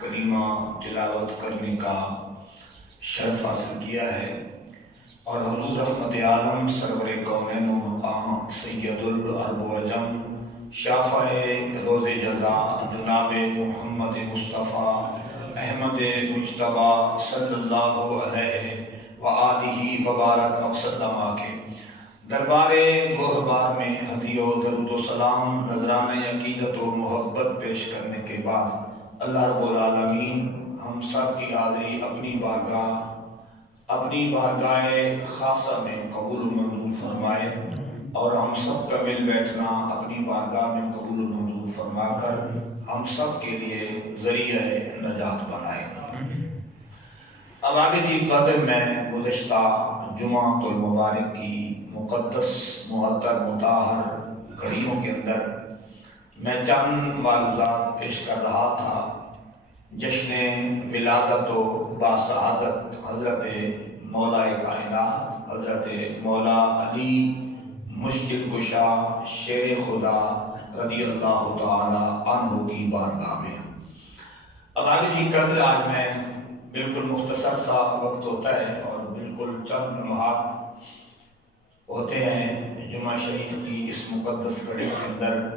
کریمہ تلاوت کرنے کا شرف حاصل کیا ہے، اور حضور رحمت عالم سرور کونین و مقام سید العرب و عجم شافع روز جزا جناب محمد مصطفیٰ احمد مجتبیٰ صلی اللہ علیہ وآلہ وبارک وسلم کے دربار گوہربار میں ہدیہ و درود و سلام نذرانہ عقیدت و محبت پیش کرنے کے بعد اللہ رب العالمین ہم سب کی حاضری اپنی بارگاہ خاصہ میں قبول و منظور فرمائے، اور ہم سب کا مل بیٹھنا اپنی بارگاہ میں قبول و منظور فرما کر ہم سب کے لیے ذریعہ نجات بنائے۔ عوامل قدر میں گزشتہ جمعہ المبارک کی مقدس معطر مطہر گھڑیوں کے اندر میں چند معلومات پیش کر رہا تھا۔ جشن ولادت و باسعادت حضرت مولا کائنات حضرت مولا علی مشکل کشا شیر خدا رضی اللہ تعالی عنہ کی بارگاہ میں عوامل قدر آج میں بالکل مختصر سا وقت ہوتا ہے اور بالکل چند لمحات ہوتے ہیں جمعہ شریف کی اس مقدس گھڑی کے اندر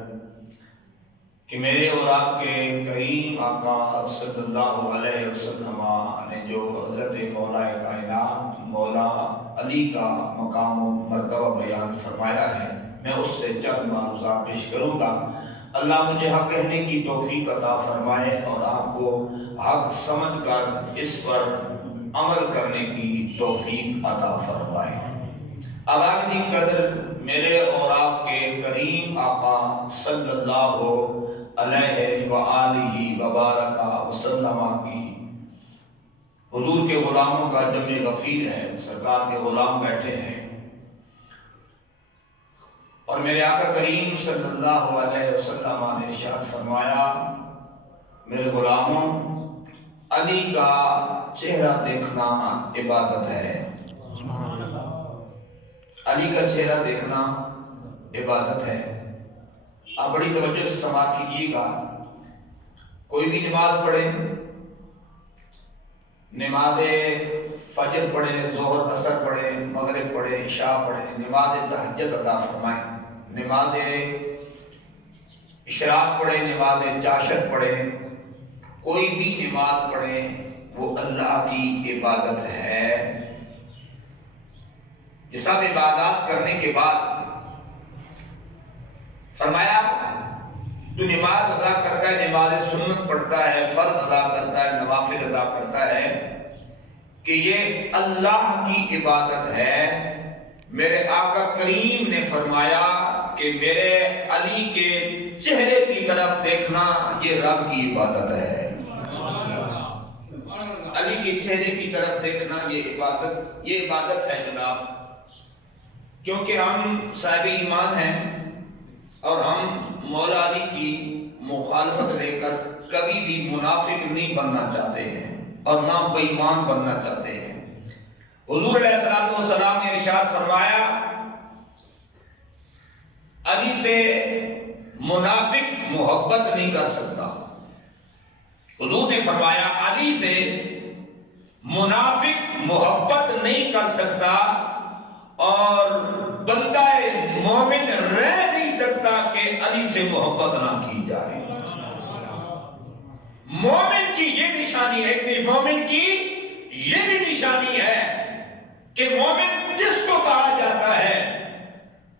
کہ میرے اور آپ کے کریم آقا صلی اللہ علیہ وسلم نے جو حضرت مولا کائنات مولا علی کا مقام و مرتبہ بیان فرمایا ہے، میں اس سے چند معروضات پیش کروں گا۔ اللہ مجھے حق کہنے کی توفیق عطا فرمائے اور آپ کو حق سمجھ کر اس پر عمل کرنے کی توفیق عطا فرمائے۔ عوامل قدر میرے اور آپ کے کریم آقا صلی اللہ علیہ وآلہ وبارک وسلم کی حضور کے غلاموں کا جمع غفیر ہے، سرکار کے غلام بیٹھے ہیں، اور میرے آقا کریم صلی اللہ علیہ وسلم نے ارشاد فرمایا، میرے غلاموں، علی کا چہرہ دیکھنا عبادت ہے۔ علی کا چہرہ دیکھنا عبادت ہے۔ آپ بڑی توجہ سے سماعت کیجیے گا۔ کوئی بھی نماز پڑھے، نماز فجر پڑھے، ظہر عصر پڑھے، مغرب پڑھے، عشاء پڑھے، نماز تہجد ادا فرمائے، نماز اشراق پڑھے، نماز چاشت پڑھے، کوئی بھی نماز پڑھے وہ اللہ کی عبادت ہے۔ یہ سب عبادات کرنے کے بعد فرمایا تو نماز ادا کرتا ہے، نماز سنت پڑھتا ہے، فرض ادا کرتا ہے، نوافل ادا کرتا ہے کہ یہ اللہ کی عبادت ہے۔ میرے آقا کریم نے فرمایا کہ میرے علی کے چہرے کی طرف دیکھنا یہ رب کی عبادت ہے۔ علی کے چہرے کی طرف دیکھنا یہ عبادت ہے جناب، کیونکہ ہم صاحب ایمان ہیں اور ہم مولا علی کی مخالفت لے کر کبھی بھی منافق نہیں بننا چاہتے ہیں اور نہ بے ایمان بننا چاہتے ہیں۔ حضور علیہ السلام نے ارشاد فرمایا، علی سے منافق محبت نہیں کر سکتا۔ حضور نے فرمایا علی سے منافق محبت نہیں کر سکتا، اور بندہ مومن رہ نہیں سکتا کہ علی سے محبت نہ کی جائے۔ مومن کی یہ نشانی ہے، کہ مومن کی یہ بھی نشانی ہے کہ مومن جس کو کہا جاتا ہے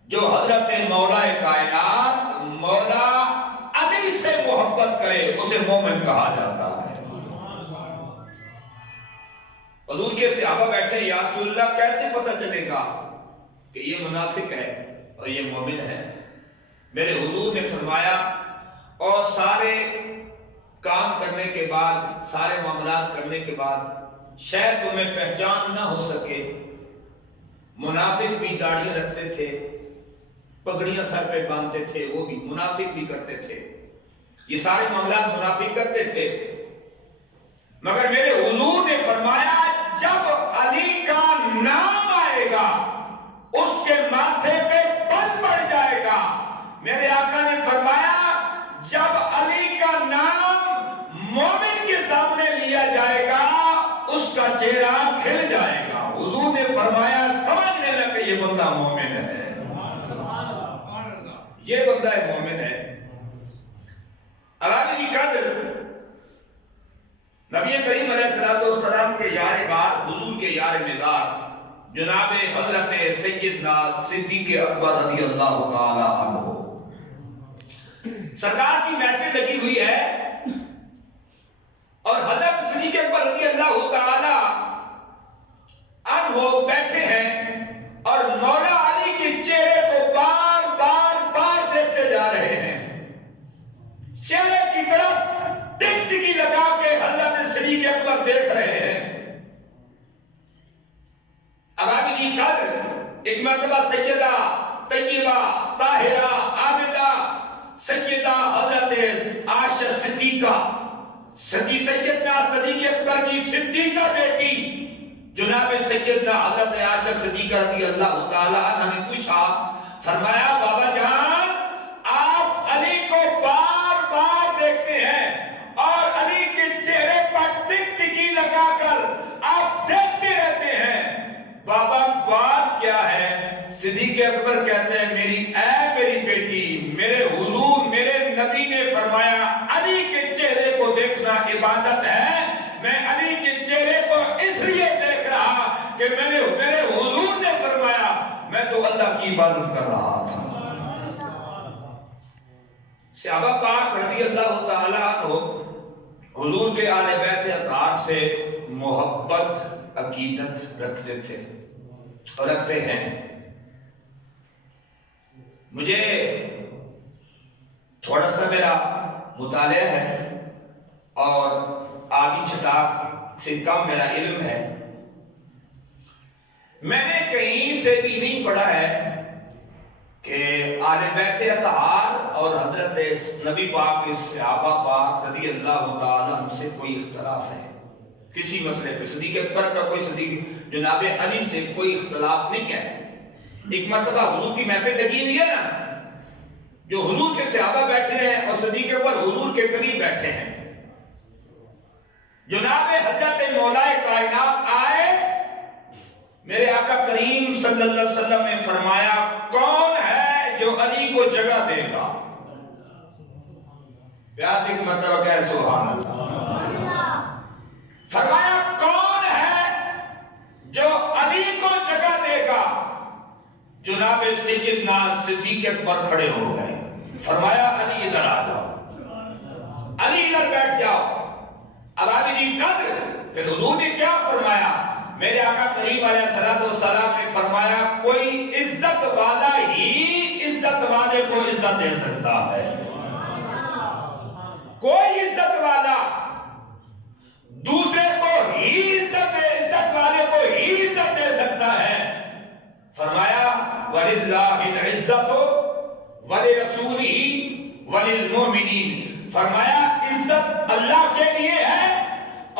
جو حضرت مولا کائنات مولا علی سے محبت کرے اسے مومن کہا جاتا ہے۔ حضور کے صحابہ بیٹھے، یا رسول اللہ کیسے پتہ چلے گا کہ یہ منافق ہے اور یہ مومن ہے؟ میرے حضور نے فرمایا، اور سارے کام کرنے کے بعد، سارے معاملات کرنے کے بعد شاید تمہیں پہچان نہ ہو سکے۔ منافق بھی داڑھیاں رکھتے تھے، پگڑیاں سر پہ باندھتے تھے، وہ بھی منافق بھی کرتے تھے، یہ سارے معاملات منافق کرتے تھے، مگر میرے حضور نے فرمایا جب علی کا نام آئے گا اس کے ماتھے پہ بل پڑ جائے گا۔ میرے آقا نے فرمایا جب علی کا نام مومن کے ساتھ لیا جائے گا اس کا چہرہ کھل جائے گا. حضور نے فرمایا سمجھ لینا کہ یہ بندہ مومن ہے, یہ بندہ مومن ہے. علاوہ قدر نبی کریم علیہ السلام کے یار غار, حضور کے یار مزار جناب حضرت سیدنا صدیق اکبر رضی اللہ تعالی عنہ, سرکار کی محفل لگی ہوئی ہے اور حضرت صدیق اکبر رضی اللہ تعالی عنہ بیٹھے ہیں اور مولا علی کے چہرے کو بار بار بار دیکھتے جا رہے ہیں. چہرے کی طرف ٹکٹکی لگا کے حضرت صدیق اکبر دیکھ رہے ہیں. اب آگے کی قدر ایک مرتبہ سیدہ طیبہ طاہرہ عابدہ سیدہ حضرت عائشہ صدیقہ سیدنا صدیق اکبر کی صدیقہ بیٹی جناب سیدنا حضرت عائشہ صدیقہ رضی اللہ تعالی عنہ نے پوچھا, فرمایا بابا جان آپ علی کو بار بار دیکھتے ہیں اور علی کے چہرے پر ٹکٹکی لگا کر آپ دیکھتے رہتے ہیں, بابا بات کیا ہے؟ صدیق اکبر کہتے ہیں میری بیٹی, میرے حضور میرے نبی نے فرمایا علی کے چہرے کو دیکھنا عبادت ہے. میں علی کے چہرے کو اس لیے دیکھ رہا کہ میرے حضور نے فرمایا, میں تو اللہ کی عبادت کر رہا تھا. صحابہ پاک رضی اللہ تعالی عنہ حضور کے آل بیت اطہار سے محبت عقیدت رکھتے تھے اور رکھتے ہیں. مجھے تھوڑا سا میرا مطالعہ ہے اور آدھی چھٹاک سے کم میرا علم ہے. میں نے کہیں سے بھی نہیں پڑھا ہے کہ آل بیت اطہار اور حضرت نبی پاک صحابہ پاک رضی اللہ تعالیٰ عنہ سے کوئی اختلاف ہے کسی مسئلے پہ. صدیق اکبر کا کوئی صدیق جناب علی سے کوئی اختلاف نہیں ہے. ایک مرتبہ حضور کی محفل لگی ہوئی ہے نا, جو حضور کے صحابہ بیٹھے ہیں اور صدیق اکبر حضور کے قریب بیٹھے ہیں. جناب حضرت مولا کائنات آئے, میرے آقا کریم صلی اللہ علیہ وسلم نے فرمایا کون ہے جو علی کو جگہ دے گا؟ پیاس ایک مرتبہ کہے سبحان اللہ. فرمایا کون ہے جو علی کو جگہ دے گا؟ جناب سیدنا صدیق اکبر کھڑے ہو گئے. فرمایا علی ادھر آ جاؤ, علی ادھر بیٹھ جاؤ. اب آبی قدر پھر حضور نے کیا فرمایا؟ میرے آقا کریم علیہ السلام نے فرمایا کوئی عزت والا ہی عزت والے کو عزت دے سکتا ہے. کوئی عزت والا دوسرے کو ہی عزت والے کو ہی عزت دے سکتا ہے. فرمایا وَلِلَّهِ الْعِزَّةُ وَلِرَسُولِهِ وَلِلْمُؤْمِنِينَ. فرمایا عزت اللہ کے لیے ہے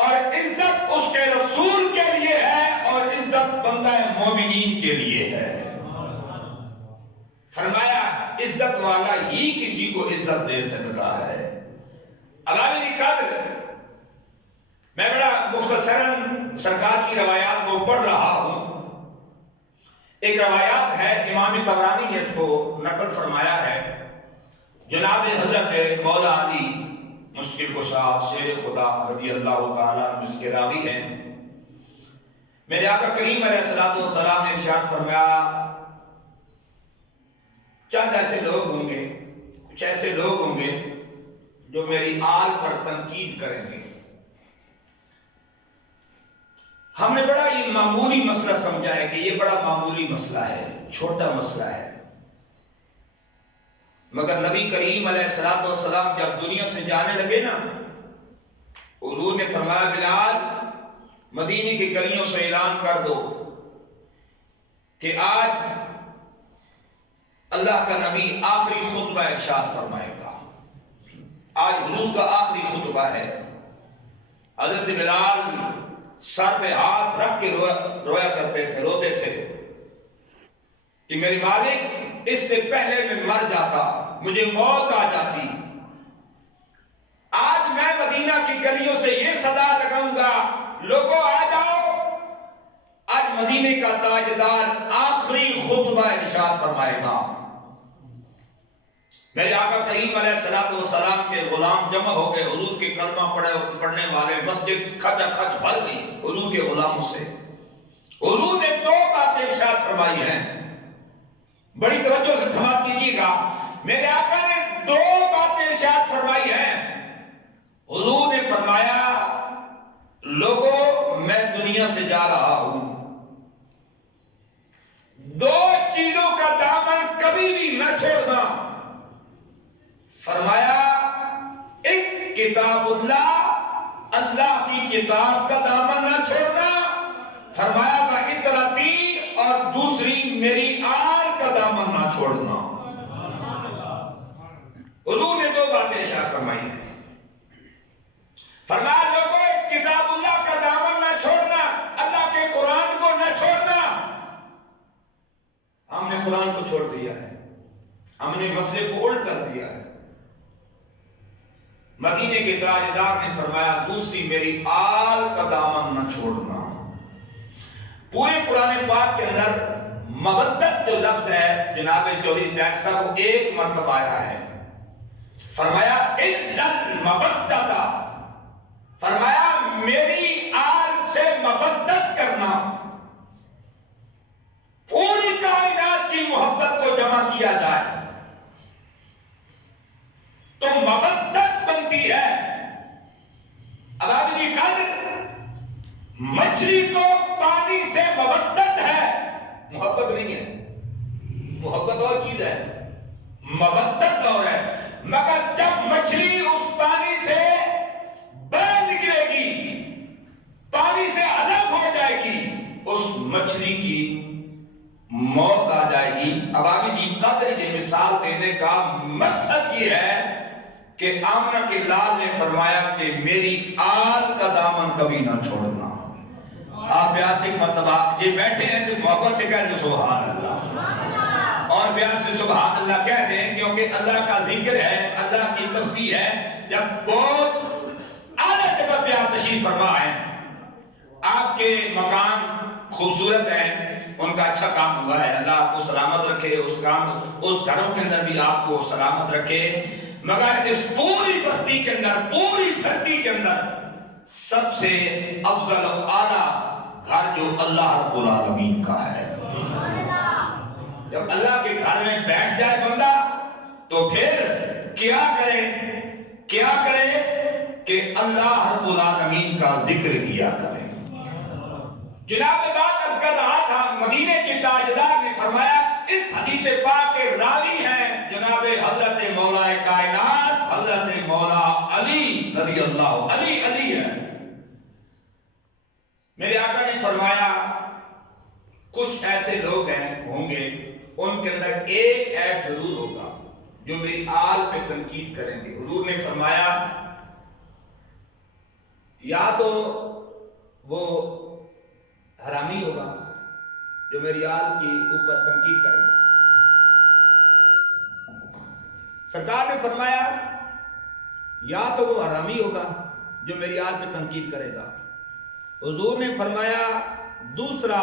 اور عزت اس کے رسول کے لیے ہے اور عزت بندہ مومنین کے لیے ہے. فرمایا عزت والا ہی کسی کو عزت دے سکتا ہے. علاوہ قدر میں بڑا مختصراً سرکار کی روایات کو پڑھ رہا ہوں. ایک روایات ہے, امام طبرانی نے اس کو نقل فرمایا ہے. جناب حضرت مولا علی مشکل کشا شیر خدا رضی اللہ تعالیٰ عنہ اس کے راوی ہیں. میرے آقا کریم علیہ السلام نے ارشاد فرمایا چند ایسے لوگ ہوں گے, کچھ ایسے لوگ ہوں گے جو میری آل پر تنقید کریں گے. ہم نے بڑا یہ معمولی مسئلہ سمجھا ہے کہ یہ بڑا معمولی مسئلہ ہے, چھوٹا مسئلہ ہے, مگر نبی کریم علیہ السلام جب دنیا سے جانے لگے نا, حضور نے فرمایا بلال مدینے کی گلیوں سے اعلان کر دو کہ آج اللہ کا نبی آخری خطبہ ارشاد فرمائے گا. آج حضور کا آخری خطبہ ہے. حضرت بلال سر پہ ہاتھ رکھ کے رویا کرتے تھے, روتے تھے کہ میرے مالک اس سے پہلے میں مر جاتا, مجھے موت آ جاتی. آج میں مدینہ کی گلیوں سے یہ صدا لگاؤں گا، لوگوں آ جاؤ، آج مدینے کا تاجدار آخری خطبہ ارشاد فرمائے گا۔ میرے آقا کریم علیہ السلام کے غلام جمع ہو گئے، حضور کے کلمہ پڑھنے والے، مسجد کھچا کھچ بھر گئی حضور کے غلاموں سے۔ حضور نے دو باتیں ارشاد فرمائی ہیں، بڑی توجہ سے سماعت کیجیے گا۔ میرے آقا نے دو باتیں ارشاد فرمائی ہیں۔ حضور نے فرمایا، لوگوں میں دنیا سے جا رہا ہوں، دو چیزوں کا دامن کبھی بھی نہ چھوڑنا۔ فرمایا، ایک کتاب اللہ کی کتاب کا دامن نہ چھوڑنا، فرمایا وَإِطْرَتِي، اور دوسری میری آل کا دامن نہ چھوڑنا۔ حضور نے دو باتیں ارشاد فرمائی ہیں۔ فرمایا، لوگوں ایک کتاب اللہ کا دامن نہ چھوڑنا، اللہ کے قرآن کو نہ چھوڑنا۔ ہم نے قرآن کو چھوڑ دیا ہے، ہم نے مسئلے کو الٹ کر دیا ہے۔ مدینے کے تاجدار نے فرمایا، دوسری میری آل کا دامن نہ چھوڑنا۔ پورے قرآن پاک کے اندر مودت جو لفظ ہے جناب چودھری طاہر صاحب کو ایک مرتبہ آیا ہے۔ فرمایا اِلَّا الْمَوَدَّةَ، فرمایا میری آل سے مودت کرنا۔ پوری کائنات کی محبت کو جمع کیا جائے تو مودت بنتی ہے۔ اب آپ یہ مچھلی تو پانی سے مودت ہے، محبت نہیں ہے، محبت اور چیز ہے، مودت اور ہے۔ مگر جب مچھلی اس پانی سے باہر نکلے گی، پانی سے الگ ہو جائے گی، اس مچھلی کی موت آ جائے گی۔ اب آبی جی قدر یہ مثال دینے کا مقصد یہ ہے کہ آمنہ کے لال نے فرمایا کہ میری آل کا دامن کبھی نہ چھوڑنا۔ آپ پیار سے مرتبہ یہ بیٹھے ہیں تو محبت سے کہہ دیں سبحان اللہ، اور پیار سے سبحان اللہ کہہ دیں، کیونکہ اللہ کا ذکر ہے، اللہ کی تسبیح ہے۔ جب بہت اعلیٰ جگہ پہ آپ تشریف فرما ہیں، آپ کے مکان خوبصورت ہیں، ان کا اچھا کام ہوا ہے، اللہ آپ کو سلامت رکھے، اس گھروں کے اندر بھی آپ کو سلامت رکھے۔ مگر اس پوری بستی کے اندر، پوری دھرتی کے اندر سب سے افضل و اعلیٰ گھر جو اللہ رب العالمین کا ہے۔ جب اللہ کے گھر میں بیٹھ جائے بندہ تو پھر کیا کرے کہ اللہ رب العالمین کا ذکر کیا کرے۔ جناب بات اب کر رہا تھا، مدینے کے تاجدار نے فرمایا، اس حدیث پاک کے راوی ہیں جناب حضرت مولا کائنات حضرت مولا علی رضی اللہ علی ہے۔ میرے آقا نے فرمایا، کچھ ایسے لوگ ہوں گے، ان کے اندر ایک عیب ضرور ہوگا جو میری آل پہ تنقید کریں گے۔ حضور نے فرمایا، یا تو وہ حرامی ہوگا جو میری آل کی اوپر تنقید کرے گا۔ سرکار نے فرمایا، یا تو وہ حرامی ہوگا جو میری آل پہ تنقید کرے گا۔ حضور نے فرمایا دوسرا،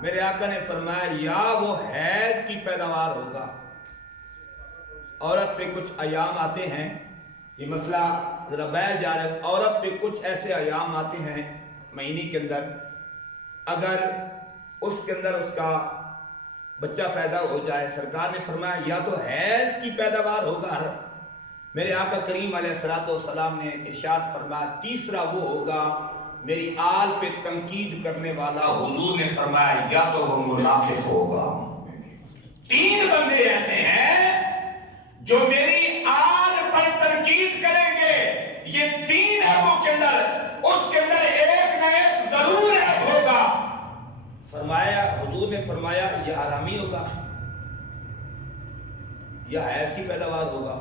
میرے آقا نے فرمایا، یا وہ حیض کی پیداوار ہوگا۔ عورت پہ کچھ ایام آتے ہیں، یہ مسئلہ ذرا بیٹھ جا رہا ہے، عورت پہ کچھ ایسے ایام آتے ہیں مہینے کے اندر، اگر اس کے اندر اس کا بچہ پیدا ہو جائے، سرکار نے فرمایا یا تو حیض کی پیداوار ہوگا۔ میرے آقا کریم علیہ السلام نے ارشاد فرمایا تیسرا وہ ہوگا میری آل پہ تنقید کرنے والا، حضور نے فرمایا یا تو وہ منافق ہوگا۔ تین بندے ایسے ہیں جو میری آل پر تنقید کریں گے، یہ تین ایبوں کے اندر اس کے اندر ایک نہ ایک ضرور ایب ہوگا۔ فرمایا، حضور نے فرمایا یا حرامی ہوگا، یا حیض کی پیداوار ہوگا،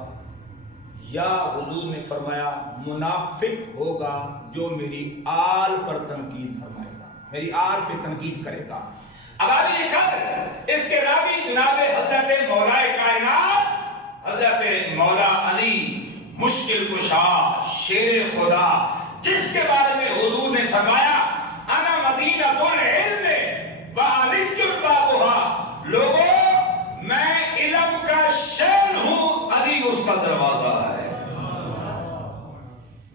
یا حضور نے فرمایا منافق ہوگا جو میری آل پر تنقید فرمائے گا، میری آل پہ تنقید کرے گا۔ اب آگے یہ قدر اس کے راوی جناب حضرت مولا کائنات حضرت مولا علی مشکل کشا، شیر خدا، جس کے بارے میں حضور نے فرمایا انا مدینۃ العلم وعلی بابها، لوگوں میں علم کا شہر ہوں، علی اس کا دروازہ ہے۔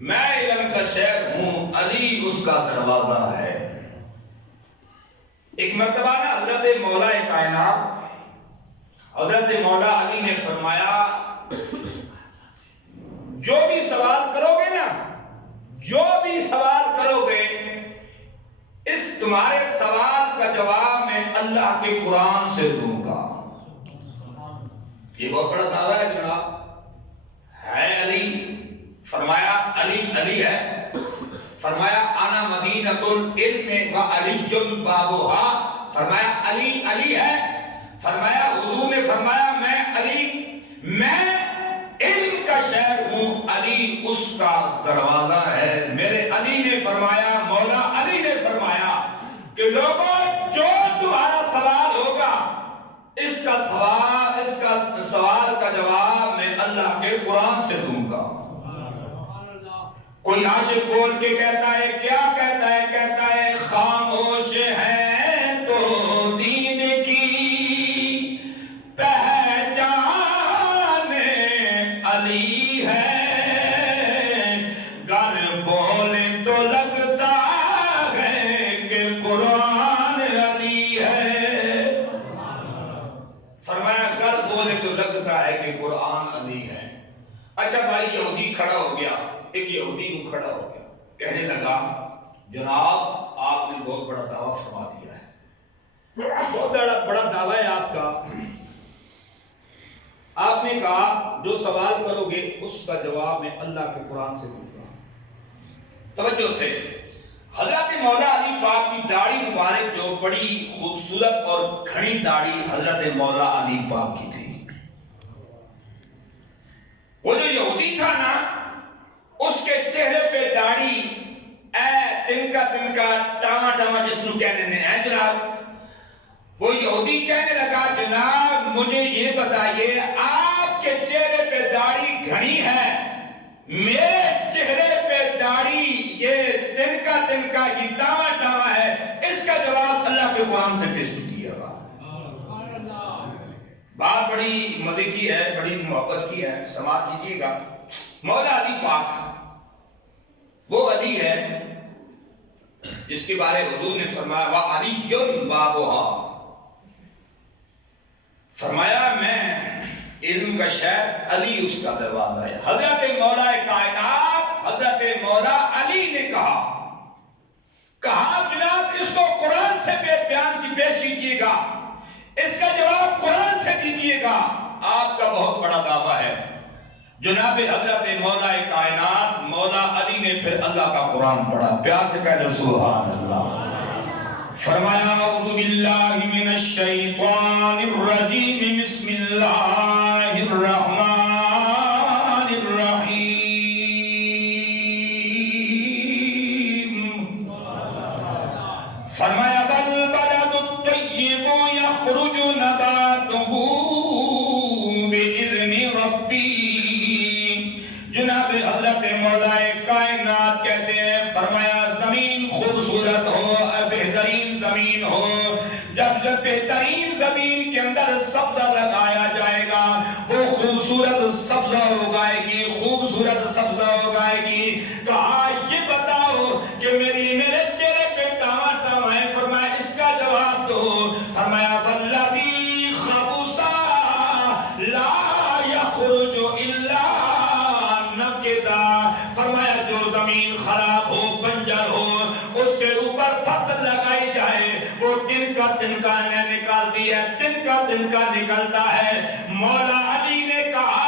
میں علم کا شہر ہوں، علی اس کا دروازہ ہے۔ ایک مرتبہ نا حضرت مولا کائنات حضرت مولا علی نے فرمایا جو بھی سوال کرو گے نا، جو بھی سوال کرو گے، اس تمہارے سوال کا جواب میں اللہ کے قرآن سے دوں گا۔ یہ بہت بڑا دعویٰ ہے جناب۔ ہے علی، فرمایا علی علی ہے، فرمایا انا مدینۃ العلم وعلی بابها، فرمایا علی علی ہے، فرمایا حضور نے فرمایا میں علی، میں علم کا شہر ہوں، علی اس کا دروازہ ہے۔ میرے علی نے فرمایا، مولا علی نے فرمایا کہ لوگوں جو تمہارا سوال ہوگا، اس کا سوال کا جواب میں اللہ کے قرآن سے دوں گا۔ کوئی عاشق بول کے کہتا ہے، کیا کہتا ہے؟ کہتا ہے خاموش ہے تو دین کی پہچان علی ہے، گر بولے تو لگتا ہے کہ قرآن علی ہے۔ فرمایا گر بولے تو لگتا ہے کہ قرآن علی ہے۔ اچھا بھائی، یہودی کھڑا ہو گیا، ایک یہودی کو کھڑا ہو گیا، کہنے لگا جناب آپ نے بہت بڑا دعویٰ فرما دیا ہے، بہت بڑا دعویٰ ہے آپ کا۔ آپ نے کہا جو سوال کرو گے اس کا جواب میں اللہ کے قرآن سے دوں گا۔ توجہ سے، حضرت مولا علی پاک کی داڑھی مبارک جو بڑی خوبصورت اور گھنی داڑھی حضرت مولا علی پاک کی تھی، وہ جو یہودی تھا نا، اس کے چہرے پہ داڑھی تنکا ٹاما ٹاما جس کو کہنے نے ہے جناب، وہ یہودی کہنے لگا جناب مجھے یہ بتائیے آپ کے چہرے پہ داڑھی گھنی ہے، میرے چہرے پہ داڑھی یہ تنکا یہ ٹاما ٹاما ہے، اس کا جواب اللہ کے قرآن سے پیش کیجیے گا۔ بات بڑی مزے کی ہے، بڑی محبت کی ہے، سماعت کیجیے گا۔ مولا علی پاک وہ علی ہے جس کے بارے حضور نے فرمایا وَعَلِيٌّ بَابُهَا، فرمایا میں علم کا شہر، علی اس کا دروازہ ہے۔ حضرت مولا کائنات حضرت مولا علی نے کہا جناب اس کو قرآن سے بیان کی پیش کیجیے گا، اس کا جواب قرآن سے دیجیے گا۔ آپ کا بہت بڑا دعویٰ ہے۔ جناب حضرت مولا کائنات مولا علی نے پھر اللہ کا قرآن پڑھا، پیار سے کہہ دو سبحان اللہ۔ فرمایا اعوذ باللہ من الشیطان الرجیم، بسم اللہ الرحمن الرحیم۔ فرمایا والبلد الطیب یخرج نباتہ بإذن ربی۔ جناب حضرت مولا کائنات کہتے ہیں، فرمایا زمین خوبصورت ہو، بہترین زمین ہو، جب بہترین زمین کے اندر سبزہ لگایا جائے گا، وہ خوبصورت سبزہ اگائے گی، خوبصورت سبزہ اگائے گی۔ کہا یہ بتاؤ کہ میرے چہرے پہ ٹاما ٹاما ہے، فرمایا اس کا جواب دو۔ فرمایا والذی خبث لا یخرج الا نکدا، فرمایا جو زمین خراب ہو، بنجر ہو، اس کے اوپر فصل لگائی جائے وہ تنکا نکالتی ہے، تنکا نکلتا ہے۔ مولا علی نے کہا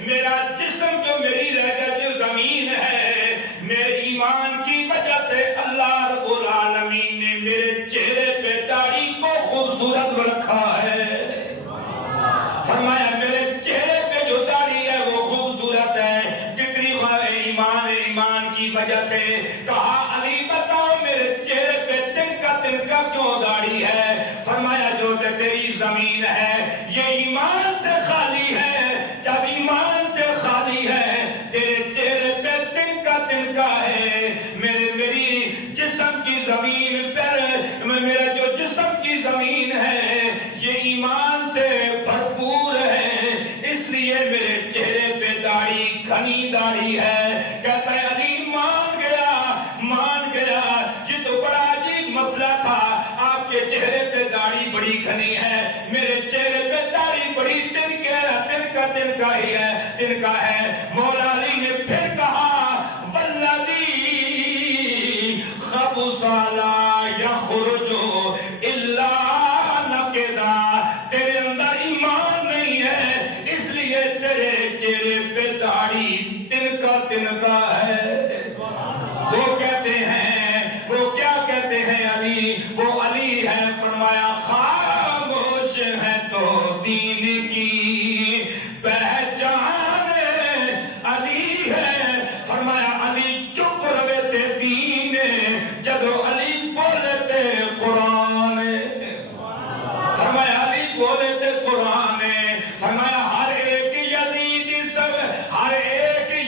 میرا جسم جو میری جو زمین ہے، میرے ایمان کی وجہ سے اللہ رب العالمین نے میرے چہرے پہ داڑھی کو خوبصورت رکھا ہے۔ فرمایا میرے چہرے پہ جو داڑھی ہے وہ خوبصورت ہے، کتنی ایمان کی وجہ سے۔ کہا علی بتاؤ میرے چہرے پہ تنکا کیوں داڑھی ہے؟ فرمایا جو تیری زمین ہے یہ ایمان سے خالی ہے، جب ایمان سے خالی زمین پر میرا جو جسم کی زمین ہے یہ ایمان سے بھرپور ہے، اس لیے میرے چہرے پہ داڑھی گھنی داڑھی ہے۔ کہتا ہے علی مان گیا، یہ تو بڑا عجیب مسئلہ تھا، آپ کے چہرے پہ داڑھی بڑی گھنی ہے، میرے چہرے پہ داڑھی بڑی تنکا ہے۔ مولا علی نے پھر کہا والذی خبث لا یخرج الا نکدا، تیرے اندر ایمان نہیں ہے اس لیے تیرے چہرے پہ داڑھی تنکا ہے۔ وہ کہتے ہیں، وہ کیا کہتے ہیں علی؟ وہ علی ہے، فرمایا خاموش ہے تو دین کی پہچان علی ہے، فرمایا علی چپ رہے تے دین جدو علی بولے تے قرآن، فرمایا علی بولے تے قرآن، فرمایا ہر ایک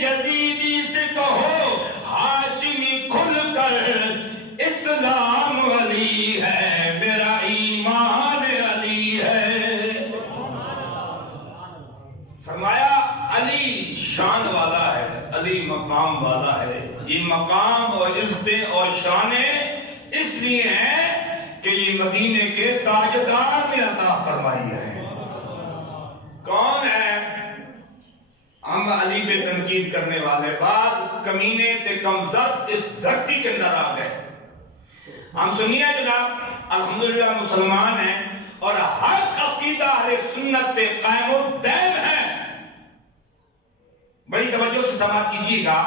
یزیدی سے کہو ہاشمی کھل کر اسلام علی ہے، میرا ایمان علی ہے۔ فرمایا علی شان والا ہے، علی مقام والا ہے، یہ مقام اور عزتیں اور شانیں اس لیے ہیں کہ یہ مدینے کے تاجدار نے عطا فرمائی ہے۔ کون ہے؟ ہم علی پہ تنقید کرنے والے بعد کمینے تے کمزد اس دھرتی کے اندر آ گئے۔ ہم سنیے جناب الحمدللہ مسلمان ہیں اور حق عقیدہ اہل سنت پہ قائم و دائم ہے۔ بڑی توجہ سے سماعت کیجیے گا،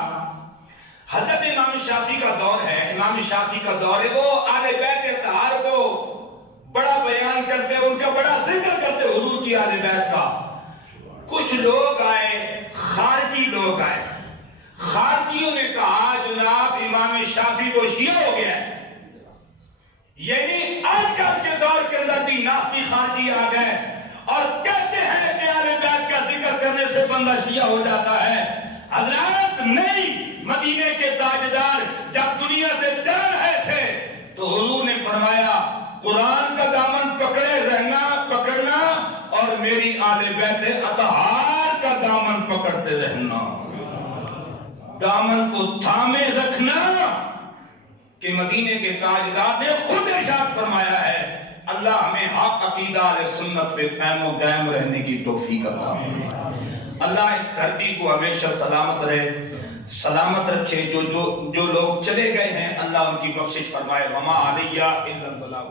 حضرت امام شافعی کا دور ہے، امام شافعی کا دور ہے، وہ اہل بیت اطہار کو بڑا بیان کرتے، ان کا بڑا ذکر کرتے حضور کی اہل بیت کا۔ کچھ لوگ آئے، خارجی لوگ آئے، خارجیوں نے کہا جناب امام شافعی تو شیعہ ہو گیا ہے، یعنی آج کل کے دور کے اندر بھی ناسبی خارجی آ گئے اور کہتے ہیں کہ اہل بیت کا ذکر کرنے سے بندہ شیعہ ہو جاتا ہے۔ حضرات نہیں، مدینے کے تاجدار جب دنیا سے جا رہے تھے تو حضور نے فرمایا قرآن کا دامن پکڑنا اور میری اہل بیت اطہار کا دامن پکڑتے رہنا، دامن کو تھامے رکھنا، کہ مدینے کے تاجدار نے خود ارشاد فرمایا ہے اللہ ہمیں حق عقیدہ اہل سنت پہ قائم و دائم رہنے کی توفیق عطا فرمائے۔ اللہ اس دھرتی کو ہمیشہ سلامت رہے، سلامت رکھے، جو لوگ چلے گئے ہیں اللہ ان کی بخشش فرمائے۔ وما علیہ الا البلاغ۔